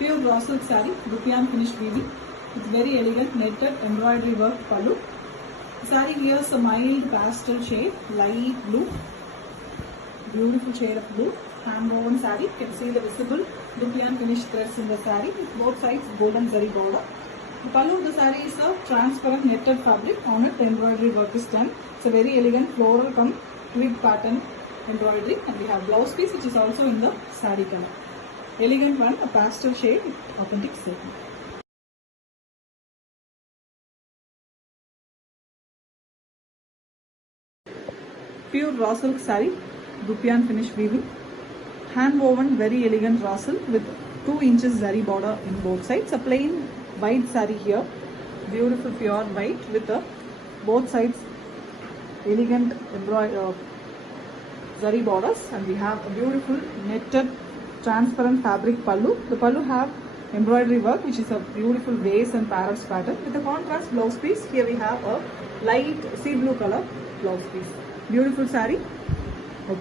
Pure raw silk saree, Rupian finish weaving with very elegant netted embroidery work pallu. Saree here is a mild pastel shade, light blue, beautiful shade of blue, hand woven saree. You can see the visible Rupian finish threads in the saree with both sides golden zari border. The pallu of the saree is a transparent netted fabric. On it the embroidery work is done. It's a very elegant floral come twig pattern embroidery, and we have blouse piece which is also in the saree color. Elegant one, a pastel shade with authentic silk. Pure raw silk saree, Rupian finish weaving, hand woven very elegant raw silk with 2 inches zari border in both sides. A plain white saree here, beautiful pure white with both sides elegant zari borders, and we have a beautiful netted transparent fabric pallu. The pallu have embroidery work which is a beautiful vase and parrots pattern with a contrast blouse piece. Here we have a light sea blue color blouse piece. Beautiful saree, a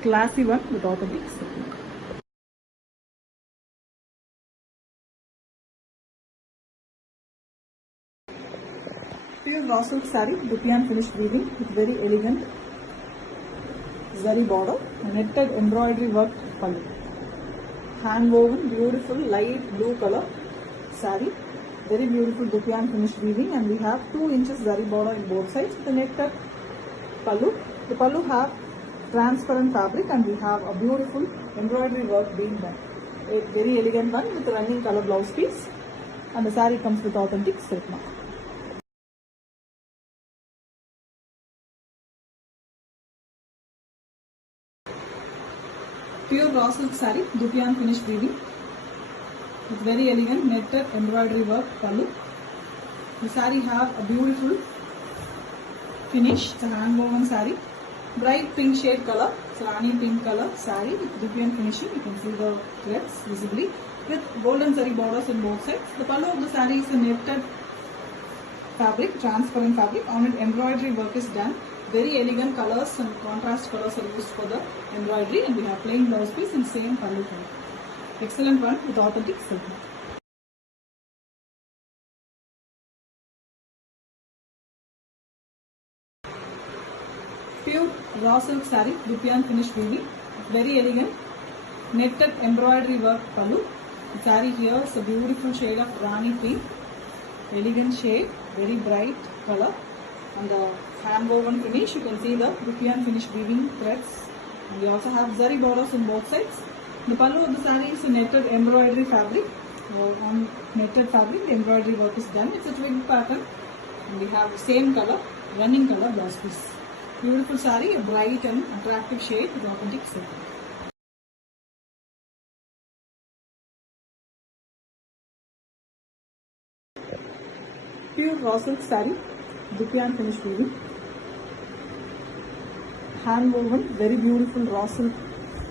classy one with authentic silk. Pure raw silk saree, Rupian finish weaving with very elegant zari border, a netted embroidery work pallu. Hand woven beautiful light blue color saree, very beautiful Rupian finish weaving, and we have 2 inches zari border in both sides with the netted pallu. The pallu have transparent fabric, and we have a beautiful embroidery work being done. A very elegant one with running color blouse piece, and the saree comes with authentic silk mark. Pure raw silk saree, Rupian finish weaving with very elegant netted embroidery work pallu. The saree have a beautiful finish. It's a hand woven saree, bright pink shade color, it's rani pink color saree with Rupian finishing. You can see the threads visibly with golden zari borders on both sides. The pallu of the saree is a netted fabric, transparent fabric. On it embroidery work is done. Very elegant colors and contrast colors are used for the embroidery, and we have plain blouse piece and same pallu color. Excellent one with authentic silk. Pure raw silk saree, Rupian finish weaving, very elegant netted embroidery work pallu. The saree here is a beautiful shade of rani pink, elegant shade, very bright color, and the hand woven finish. You can see the Rupian finish weaving threads, and we also have zari borders on both sides. The pallu of the saree is a netted embroidery fabric. On netted fabric the embroidery work is done. It's a twig pattern, and we have the same color, running color blouse piece. Beautiful saree, a bright and attractive shade with authentic silk. Pure raw silk saree, Rupian finish weaving, hand woven very beautiful raw silk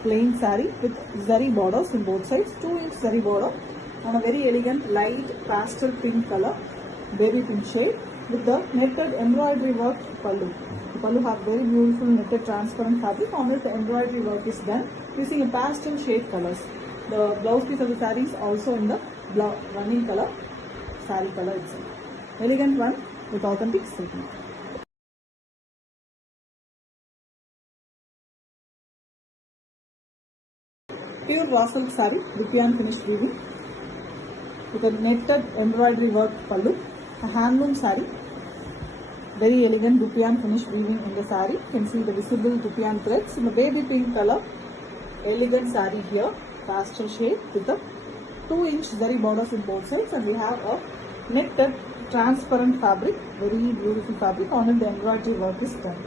plain saree with zari borders on both sides, 2-inch zari border on a very elegant light pastel pink color, baby pink shade with the netted embroidery work pallu. The pallu have very beautiful netted transparent fabric. On it the embroidery work is done using a pastel shade colors. The blouse piece of the saree is also in the running color saree color itself. Elegant one with authentic silk. Pure raw silk saree, Rupian finish weaving with a netted embroidery work pallu, a handloom saree, very elegant Rupian finish weaving in the saree. You can see the visible Rupian threads in the baby pink color, elegant saree here, pastel shade with the 2-inch zari borders in both sides, and we have a netted transparent fabric, very beautiful fabric. On it the embroidery work is done,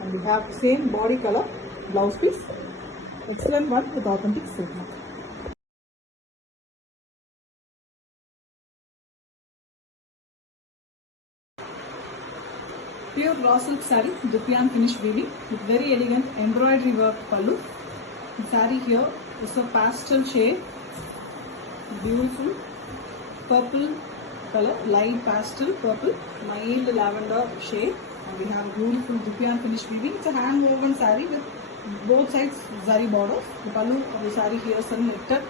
and we have the same body color blouse piece. Excellent one with authentic silk. Pure raw silk saree, Rupian finish weaving with very elegant embroidery work pallu. The saree here is a pastel shade, beautiful purple color, light pastel purple, mild lavender shade, and we have a beautiful Rupian finish weaving. It's a hand woven saree with both sides zari borders. The pallu of the saree here is a netted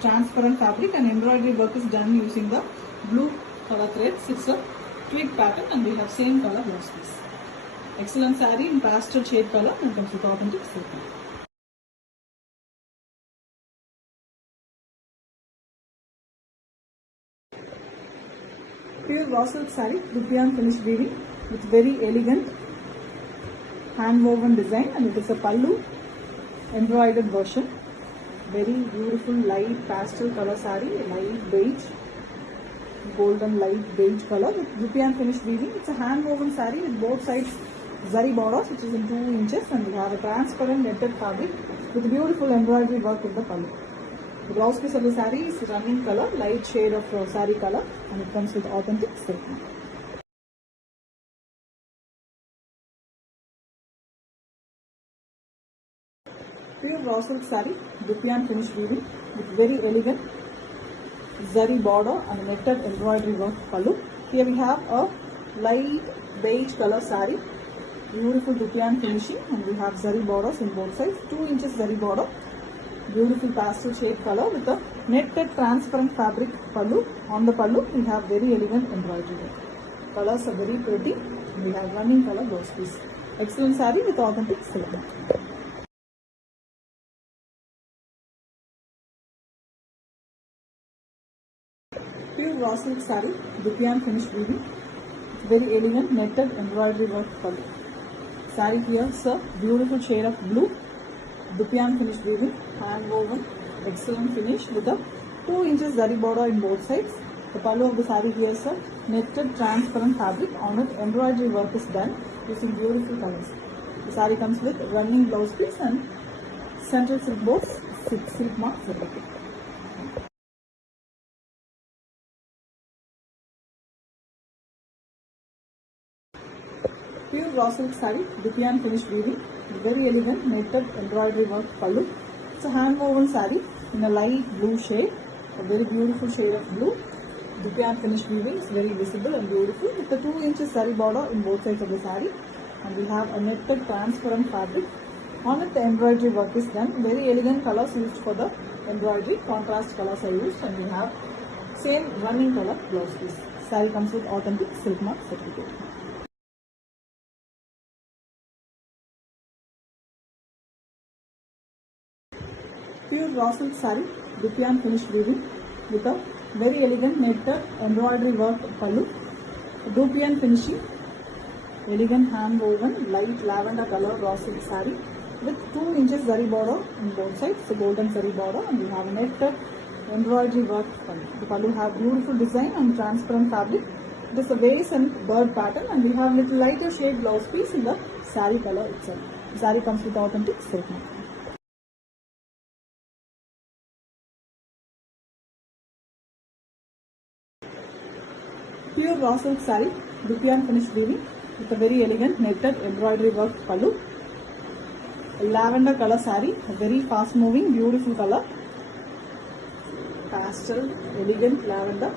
transparent fabric, and embroidery work is done using the blue color threads. It's a twig pattern and we have same color blouse piece. Excellent saree in pastel shade color and comes with authentic silk. Pure raw silk saree, Dupion finished weaving with very elegant hand woven design, and it is a pallu embroidered version. Very beautiful light pastel color saree, light beige, golden light beige color with Dupion finished weaving. It's a hand woven saree with both sides zari borders, which is in 2 inches, and we have a transparent netted fabric with beautiful embroidery work in the pallu. The blouse piece of the saree is running color, light shade of saree color, and it comes with authentic silk. Pure raw silk saree, Dupion finished weaving with very elegant zari border and netted embroidery work pallu. Here we have a light beige color saree, beautiful Dupion finishing, and we have zari borders in both sides, 2 inches zari border. Beautiful pastel shade color with a netted transparent fabric pallu. On the pallu, we have very elegant embroidery work. Colors are very pretty. We have running color blouse piece. Excellent saree with authentic silk. Pure raw silk saree, Dupion finished weaving. Very elegant netted embroidery work pallu. Saree here is a beautiful shade of blue. Dupion finished weaving, hand woven, excellent finish with a 2 inches zari border in both sides. The pallu of the saree here is a netted transparent fabric. On it, embroidery work is done using beautiful colors. The saree comes with running blouse piece and central silk bows, silk mark zipper. Pure raw silk saree, Dupion finished weaving, very elegant netted embroidery work pallu. It's a hand woven saree in a light blue shade, a very beautiful shade of blue. Dupion finished weaving is very visible and beautiful with a 2 inches saree border in both sides of the saree, and we have a netted transparent fabric. On it, the embroidery work is done. Very elegant colors used for the embroidery, contrast colors are used, and we have same running color blouse piece. Saree comes with authentic silk mark certificate. Pure raw silk saree, Dupion finished weaving with a very elegant netted embroidery work pallu. Dupion finishing, elegant hand woven light lavender color raw silk saree with 2 inches zari border on both sides, so golden zari border, and we have a netted embroidery work pallu. The pallu have beautiful design and transparent fabric. It is a vase and bird pattern, and we have little lighter shade blouse piece in the saree color itself. The saree comes with authentic silk mark. Pure raw silk saree, Dupion finished weaving with a very elegant netted embroidery work pallu. A lavender color saree, a very fast moving, beautiful color. Pastel, elegant lavender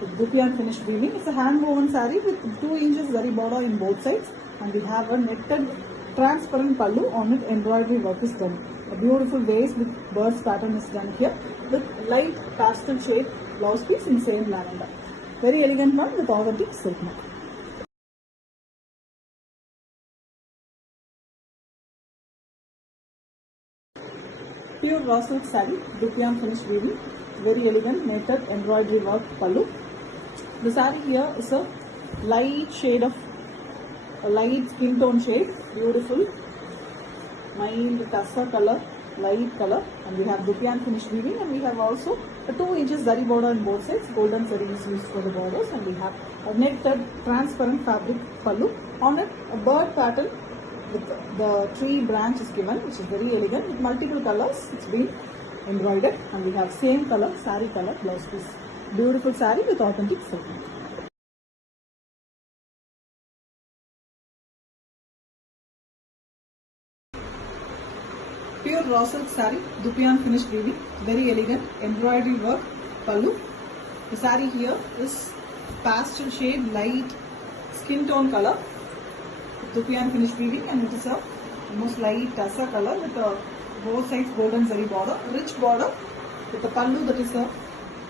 with Dupion finished weaving. It's a hand woven saree with 2 inches zari border in both sides, and we have a netted transparent pallu. On it, embroidery work is done. A beautiful vase with birds pattern is done here with light pastel shade blouse piece in same lavender. Very elegant one with authentic silk mark. Pure raw silk saree, Dupion finished weaving, very elegant netted embroidery work pallu. The saree here is a light shade of a light skin tone shade, beautiful, mild tussar color, light color, and we have Dupion finished weaving, and we have also a 2 inches zari border on both sides. Golden zari is used for the borders, and we have a netted transparent fabric pallu. On it, a bird pattern with the tree branch is given, which is very elegant with multiple colors. It's been embroidered, and we have same color saree color blouse piece. Beautiful saree with authentic silk. Pure raw silk saree, Dupion finished weaving, very elegant embroidery work pallu. The saree here is pastel shade light skin tone color. Dupion finished weaving, and it is a almost light tussar color with both sides golden zari border, rich border with the pallu that is a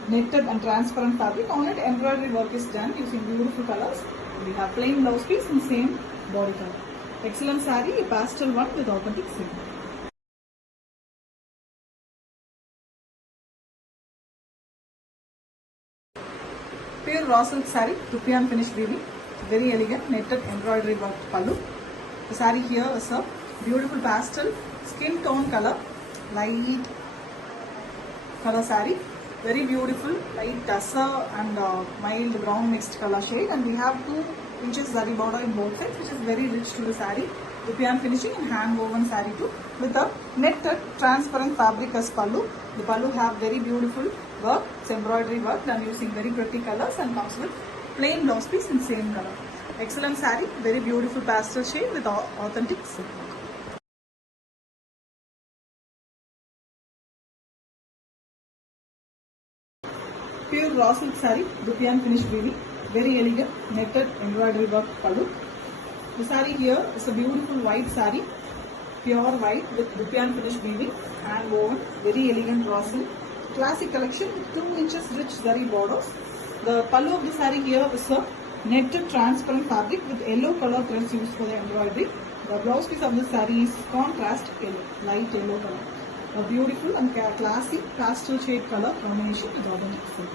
netted and transparent fabric. On it, embroidery work is done using beautiful colors. We have plain blouse piece in same body color. Excellent saree, a pastel one with authentic silk. Pure raw silk saree, dupiyan finish weaving, very elegant netted embroidery work pallu. The saree here is a beautiful pastel skin tone color, light color saree, very beautiful light tussar and mild brown mixed color shade, and we have 2 inches zari border in both sides, which is very rich to the saree. Dupiyan finishing and hand woven saree too, with a netted transparent fabric as pallu. The pallu have very beautiful work, it's embroidery work done using very pretty colors and comes with plain blouse piece in same color. Excellent saree, very beautiful pastel shade with authentic silk. Pure raw silk saree, dupiyan finish weaving, very elegant netted embroidery work pallu. The saree here is a beautiful white saree, pure white with dupiyan finish weaving and woven, very elegant raw silk. Classic collection with 2 inches rich zari borders. The pallu of the saree here is a netted transparent fabric with yellow color threads used for the embroidery. The blouse piece of the saree is contrast yellow, light yellow color. A beautiful and classy pastel shade color combination with authentic silk.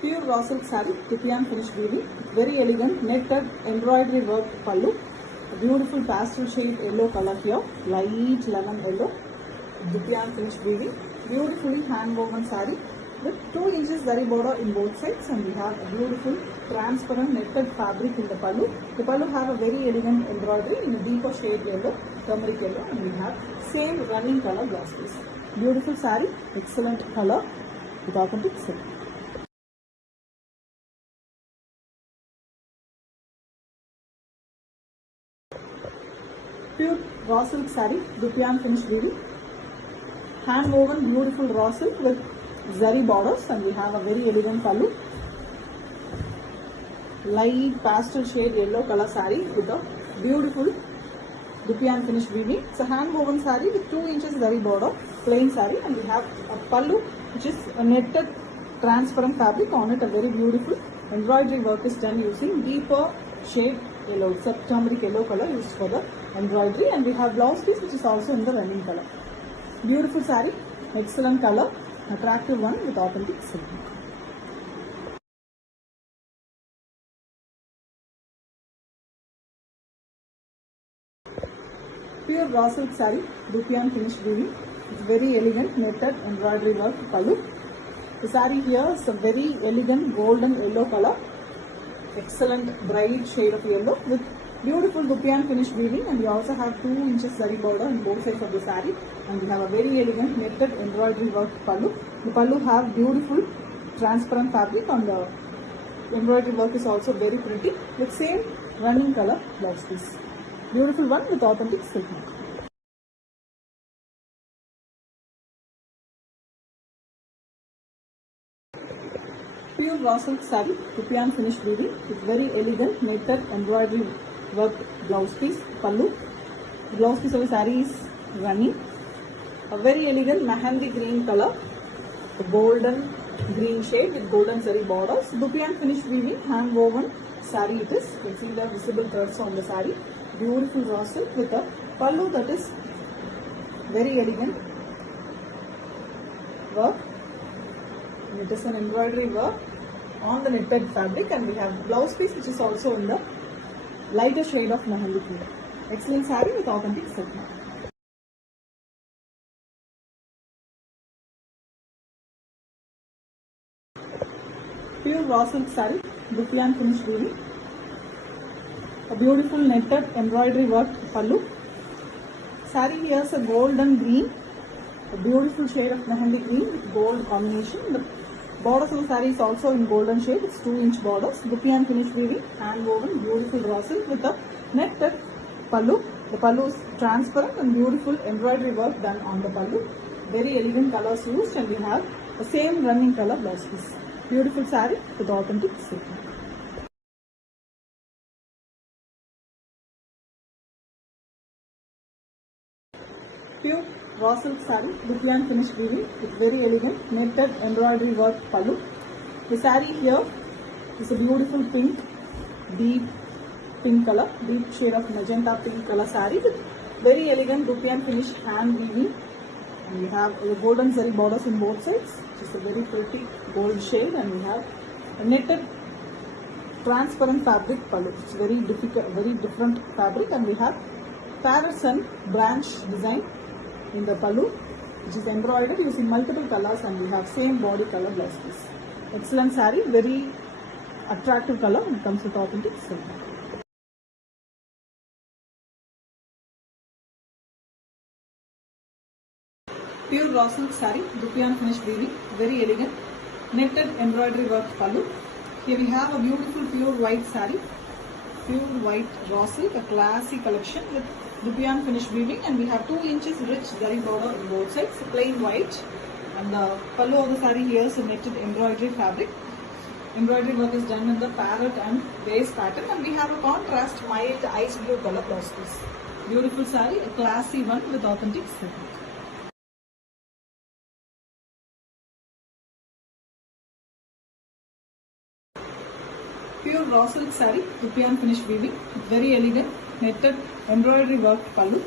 Pure raw silk saree, dupiyan finish weaving, very elegant netted embroidery work pallu. A beautiful pastel shade yellow color here, light lemon yellow. Dupiyan finish weaving, beautifully hand woven saree with 2 inches zari border in both sides, and we have a beautiful transparent netted fabric in the pallu. The pallu have a very elegant embroidery in a deeper shade yellow, turmeric yellow, and we have same running color blouse piece. Beautiful saree, excellent color with authentic silk. Pure raw silk saree, dupiyan finish weaving, hand woven beautiful raw silk with zari borders, and we have a very elegant pallu. Light pastel shade yellow color saree with a beautiful dupiyan finish weaving. It's a hand woven saree with 2 inches zari border, plain saree, and we have a pallu which is a netted transparent fabric. On it, a very beautiful embroidery work is done using deeper shade yellow, it's a turmeric yellow color used for the embroidery, and we have blouse piece which is also in the running color. Beautiful saree, excellent color, attractive one with authentic silk. Pure raw silk saree, dupiyan finish weaving, it's very elegant netted embroidery work pallu. The saree here is a very elegant golden yellow color, excellent bright shade of yellow with beautiful dupiyan finish weaving, and we also have 2 inches zari border in both sides of the saree, and we have a very elegant netted embroidery work pallu. The pallu have beautiful transparent fabric, and the embroidery work is also very pretty with same running color blouse piece. Beautiful one with authentic silk mark. Pure raw silk saree, dupiyan finish weaving with very elegant netted embroidery work blouse piece pallu. The blouse piece of the saree is running. A very elegant mehendi green color, a golden green shade with golden zari borders. Dupiyan finish weaving, hand woven saree it is. You can see the visible threads on the saree. Beautiful raw silk with a pallu that is very elegant work. It is an embroidery work on the knitted fabric, and we have blouse piece which is also in the lighter shade of mehendi green. Excellent saree with authentic silk. Pure raw silk saree, dupiyan finish weaving, a beautiful netted embroidery work pallu. Saree here is a golden green, a beautiful shade of mehendi green with gold combination. The borders of the saree is also in golden shade. It's 2-inch borders. Dupiyan finish weaving, hand woven, beautiful raw silk with a netted pallu. The pallu is transparent and beautiful embroidery work done on the pallu. Very elegant colors used, and we have the same running color blouse piece. Beautiful saree with authentic silk. raw silk saree, dupian finish weaving with very elegant netted embroidery work pallu. The saree here is a beautiful pink, deep pink color, deep shade of magenta pink color saree with very elegant dupian finish hand weaving. And we have the golden zari borders in both sides, which is a very pretty gold shade, and we have a netted transparent fabric pallu. It's very different fabric, and we have parrots and branch design in the pallu, which is embroidered using multiple colors, and we have same body color blouse piece. Excellent saree, very attractive color, and comes with authentic silk. Pure raw silk saree, dupian finish weaving, very elegant, netted embroidery work pallu. Here we have a beautiful pure white saree, pure white raw silk, a classy collection with dupian finish weaving, and we have 2 inches rich zari border on both sides, plain white, and the pallu of the saree here is a netted embroidery fabric. Embroidery work is done in the parrot and vase pattern, and we have a contrast mild ice blue color blouse piece. Beautiful saree, a classy one with authentic silk. Pure raw silk saree, dupian finish weaving, very elegant, netted embroidery work pallu.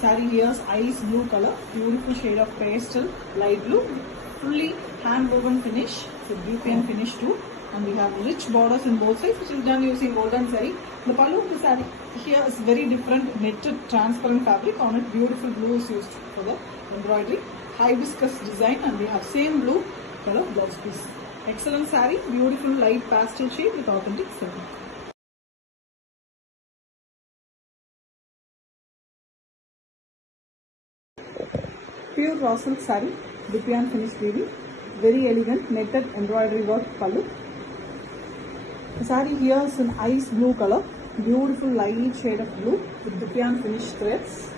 Saree here is ice blue color, beautiful shade of pastel, light blue, fully hand woven finish, so dupian finish too. And we have rich borders in both sides, which is done using golden zari. The pallu of the saree here is very different, netted transparent fabric. On it, beautiful blue is used for the embroidery, hibiscus design, and we have same blue color blouse piece. Excellent saree, beautiful light pastel shade with authentic silk. Pure raw silk saree, dupian finish weaving, very elegant netted embroidery work pallu. The saree here is in ice blue color, beautiful light shade of blue with dupian finish threads,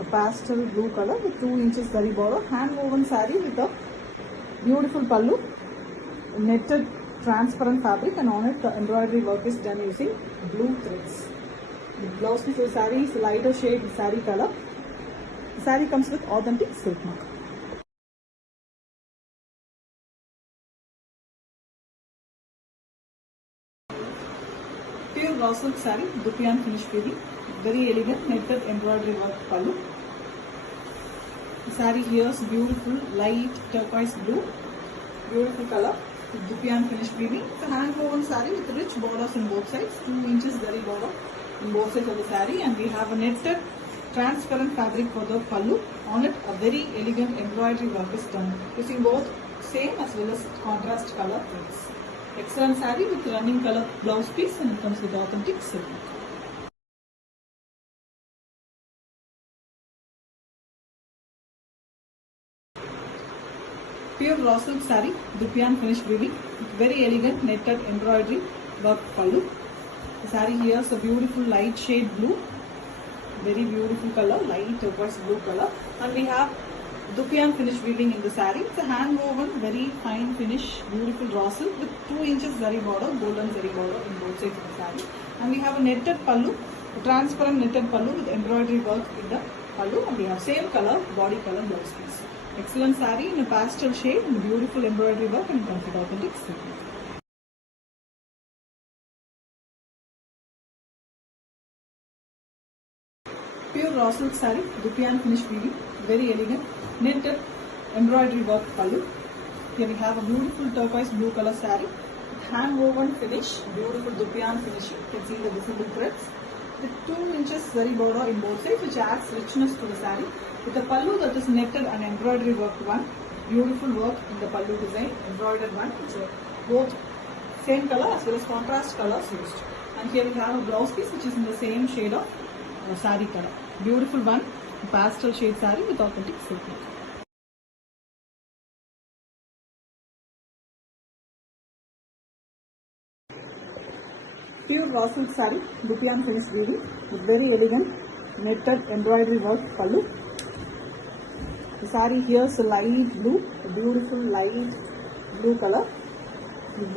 a pastel blue color with 2 inches zari border, hand woven saree with a beautiful pallu, netted transparent fabric, and on it the embroidery work is done using blue threads. The blouse piece of the saree is lighter shade saree color. The saree comes with authentic silk mark. Pure raw silk saree, dupian finish weaving, very elegant netted embroidery work pallu. The saree here is beautiful light turquoise blue, beautiful color. Dupian finish weaving. It's a hand woven saree with rich borders on both sides, 2 inches zari border on both sides of the saree, and we have a netted transparent fabric for the pallu. On it, a very elegant embroidery work is done using both same as well as contrast color threads. Excellent saree with running color blouse piece, and it comes with authentic silk. Pure raw silk saree, dupian finish weaving, very elegant netted embroidery work pallu. The saree here is a beautiful light shade blue, very beautiful color, light turquoise blue color, and we have dupian finish weaving in the saree. It's a hand woven, very fine finish, beautiful raw silk with 2 inches zari border, golden zari border in both sides of the saree, and we have a netted pallu, a transparent netted pallu with embroidery work in the pallu, and we have same color body color blouse piece. Excellent saree in a pastel shade and beautiful embroidery work, and comes with authentic silk. Pure raw silk saree, dupian finish weaving, very elegant, netted embroidery work pallu. Here we have a beautiful turquoise blue color saree, hand woven finish, beautiful dupian finishing. You can see the visible threads with 2 inches zari border in both sides, which adds richness to the saree. With a pallu that is netted and embroidery worked one, beautiful work in the pallu design, embroidered one, which are both same color as well as contrast colors used. And here we have a blouse piece which is in the same shade of saree color. Beautiful one, pastel shade saree with authentic silk work. Pure raw silk saree, dupian finish weaving with very elegant netted embroidery work pallu. The saree here is a light blue, a beautiful light blue color.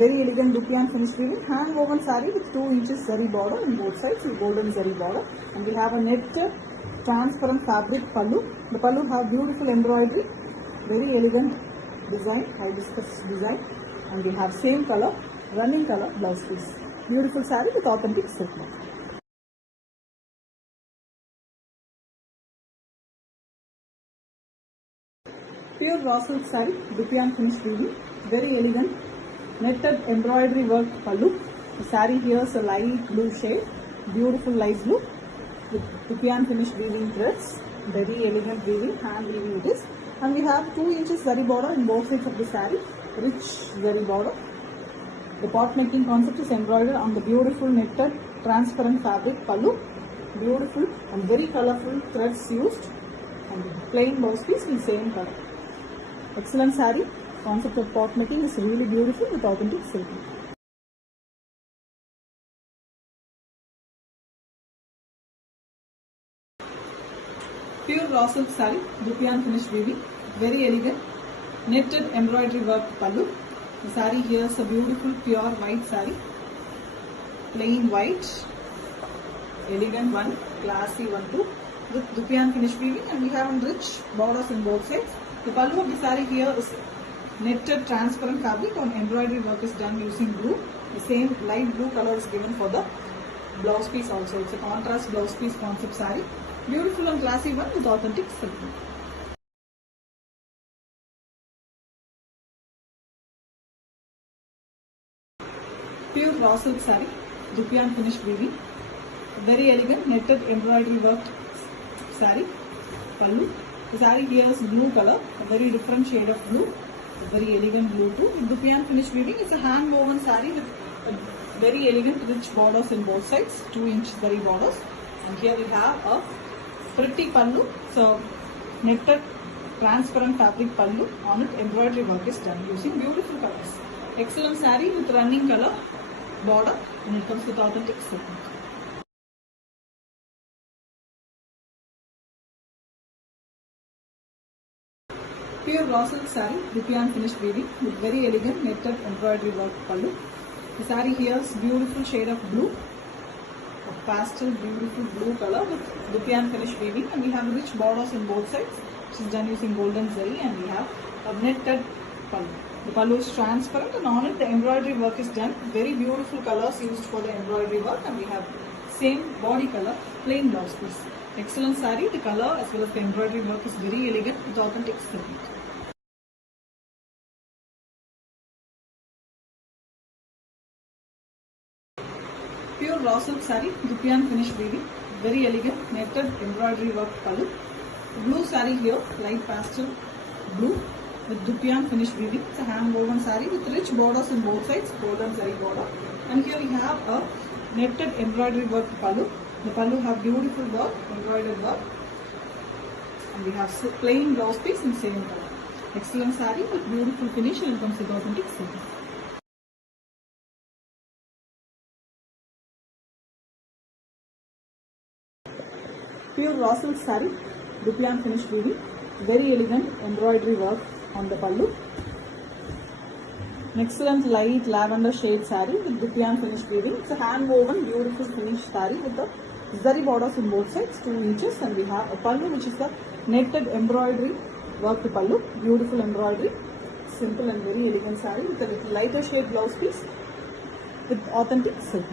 Very elegant dupian finish weaving, hand woven saree with 2 inches zari border on both sides with golden zari border, and we have a netted transparent fabric pallu. The pallu have beautiful embroidery, very elegant design, hibiscus design, and we have same color, running color blouse piece. Beautiful saree with authentic silk work. Pure raw silk saree, dupion finish weaving, very elegant, netted embroidery work pallu. The saree here is a light blue shade, beautiful light blue with dupion finish weaving threads, very elegant weaving, hand weaving it is. And we have 2 inches zari border in both sides of the saree, rich zari border. The pot making concept is embroidered on the beautiful netted transparent fabric pallu, beautiful and very colorful threads used, and plain blouse piece in same color. Excellent saree. Concept of pot making is really beautiful with authentic silk. Pure raw silk saree, dupion finish weaving, very elegant, netted embroidery work pallu. The saree here is a beautiful pure white saree, plain white, elegant one, classy one too, with dupion finish weaving, and we have rich borders in both sides. The pallu of the saree here is netted transparent fabric on embroidery work is done using blue. The same light blue color is given for the blouse piece also. It's a contrast blouse piece concept saree. Beautiful and classy one with authentic silk. Pure raw silk saree, dupion finish weaving, very elegant netted embroidery work saree, pallu. The saree here is blue color, a very different shade of blue, a very elegant blue too. Dupion finish weaving, it's a hand woven saree with very elegant rich borders in both sides, 2 inch zari borders. And here we have a pretty pallu, so netted transparent fabric pallu, on it embroidery work is done using beautiful colors. Excellent saree with running color border, and it comes with authentic silk. Pure raw silk saree, dupion finish weaving with very elegant netted embroidery work pallu. The saree here is beautiful shade of blue, a pastel beautiful blue color with dupion finish weaving, and we have rich borders in both sides, which is done using golden zari, and we have a netted pallu. The pallu is transparent, and on it the embroidery work is done. Very beautiful colors used for the embroidery work, and we have same body color, plain blouse piece. Excellent saree. The color as well as the embroidery work is very elegant with authentic silk. Pure raw silk saree, dupion finish weaving, very elegant netted embroidery work pallu. Blue saree here, light pastel blue with dupion finish weaving. It's a hand woven saree with rich borders in both sides, golden zari border. And here we have a netted embroidery work pallu. The pallu have beautiful work, embroidered work, and we have plain blouse piece in same color. Excellent saree with beautiful finish, and comes with authentic silk. Pure raw silk saree, dupion finish weaving, very elegant embroidery work on the pallu. An excellent light lavender shade saree with dupion finish weaving. It's a hand woven beautiful finish saree with the zari borders in both sides, 2 inches, and we have a pallu which is the netted embroidery worked pallu, beautiful embroidery, simple and very elegant saree with a little lighter shade blouse piece with authentic silk.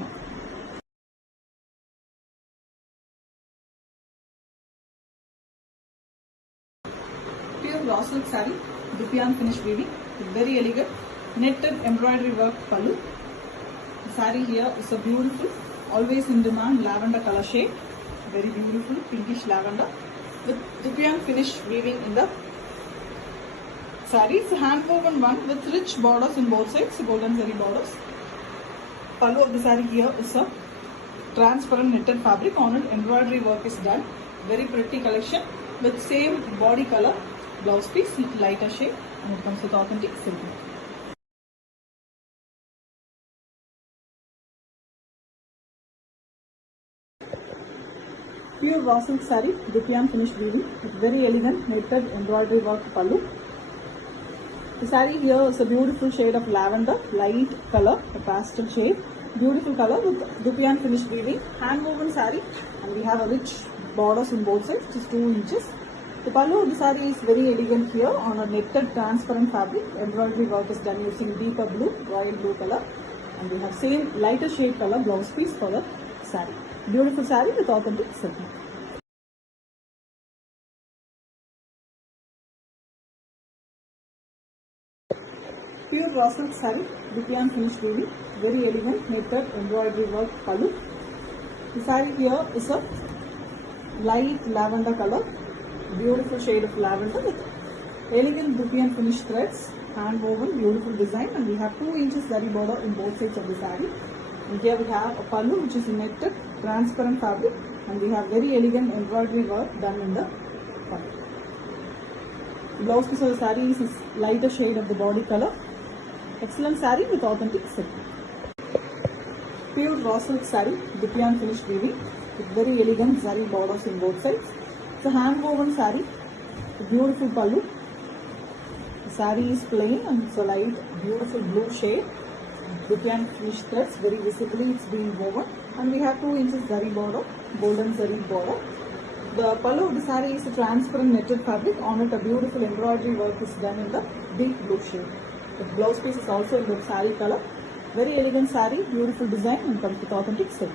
Pure raw silk saree, dupion finish weaving with very elegant netted embroidery work pallu. The saree here is a beautiful, always in demand lavender color shade, very beautiful pinkish lavender with dupion finish weaving in the saree. It's a hand woven one with rich borders in both sides, golden zari borders. Pallu of the saree here is a transparent knitted fabric, on it embroidery work is done. Very pretty collection with same body color blouse piece with lighter shade, and it comes with authentic silk. Pure raw silk saree, dupion finish weaving with very elegant knitted embroidery work pallu. The saree here is a beautiful shade of lavender, light color, a pastel shade, beautiful color with dupion finish weaving, hand woven saree, and we have a rich borders in both sides, which is 2 inches. The pallu of the saree is very elegant here on a netted transparent fabric. Embroidery work is done using deeper blue, royal blue color, and we have same lighter shade color blouse piece for the saree. Beautiful saree with authentic silk. Pure raw silk saree, Dupion finish weaving, very elegant netted embroidery work pallu. The saree here is a light lavender color, beautiful shade of lavender with elegant Dupion finish threads, hand woven, beautiful design, and we have 2 inches zari border in both sides of the saree. And here we have a pallu which is netted transparent fabric, and we have very elegant embroidery work done in the pallu. The blouse piece of the saree is lighter shade of the body color. Excellent saree with authentic silk. Pure raw silk saree, Dupion finish weaving with very elegant zari borders in both sides. It's a hand woven saree, a beautiful pallu. The saree is plain and it's a light, beautiful blue shade. Dupion finish threads, very visibly it's being woven, and we have 2 inches zari border, golden zari border. The pallu of the saree is a transparent netted fabric. On it a beautiful embroidery work is done in the deep blue shade. The blouse piece is also in the saree color. Very elegant saree, beautiful design, and comes with authentic silk.